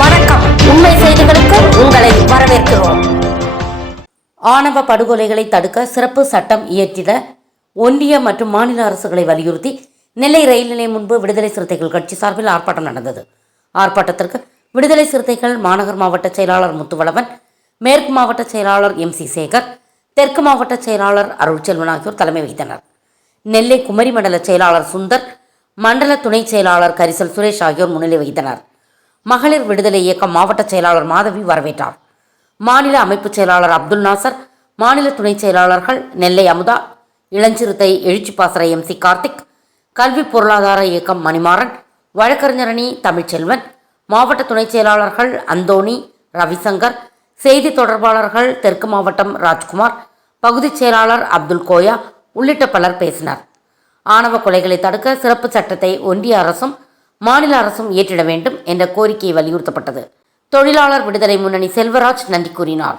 வணக்கம். உண்மை செய்திகளுக்கு உங்களை வரவேற்கிறோம். ஆணவ படுகொலைகளை தடுக்க சிறப்பு சட்டம் இயற்றிட ஒன்றிய மற்றும் மாநில அரசுகளை வலியுறுத்தி நெல்லை ரயில் நிலையம் முன்பு விடுதலை சிறுத்தைகள் கட்சி சார்பில் ஆர்ப்பாட்டம் நடந்தது. ஆர்ப்பாட்டத்திற்கு விடுதலை சிறுத்தைகள் மாநகர் மாவட்ட செயலாளர் முத்துவளவன் மேற்கு மாவட்ட செயலாளர் எம் சி சேகர் தெற்கு மாவட்ட செயலாளர் அருள்செல்வன் ஆகியோர் தலைமை வகித்தனர். நெல்லை குமரி மண்டல செயலாளர் சுந்தர் மண்டல துணை செயலாளர் கரிசல் சுரேஷ் ஆகியோர் முன்னிலை வகித்தனர். மகளிர் விடுதலை இயக்கம் மாவட்ட செயலாளர் மாதவி வரவேற்றார். மாநில அமைப்பு செயலாளர் அப்துல் நாசர் மாநில துணை செயலாளர்கள் நெல்லை அமுதா இளஞ்சிறுத்தை எழுச்சிப்பாசற எம் சி கார்த்திக் கல்வி பொருளாதார இயக்கம் மணிமாறன் வழக்கறிஞரணி தமிழ்ச்செல்வன் மாவட்ட துணை செயலாளர்கள் அந்தோணி ரவிசங்கர் செய்தி தொடர்பாளர்கள் தெற்கு மாவட்டம் ராஜ்குமார் பகுதிச் செயலாளர் அப்துல் கோயா உள்ளிட்ட பலர் பேசினர். ஆணவ கொலைகளை தடுக்க சிறப்பு சட்டத்தை ஒன்றிய அரசும் மாநில அரசும் ஏற்றிட வேண்டும் என்ற கோரிக்கை வலியுறுத்தப்பட்டது. தொழிலாளர் விடுதலை முன்னணி செல்வராஜ் நன்றி கூறினார்.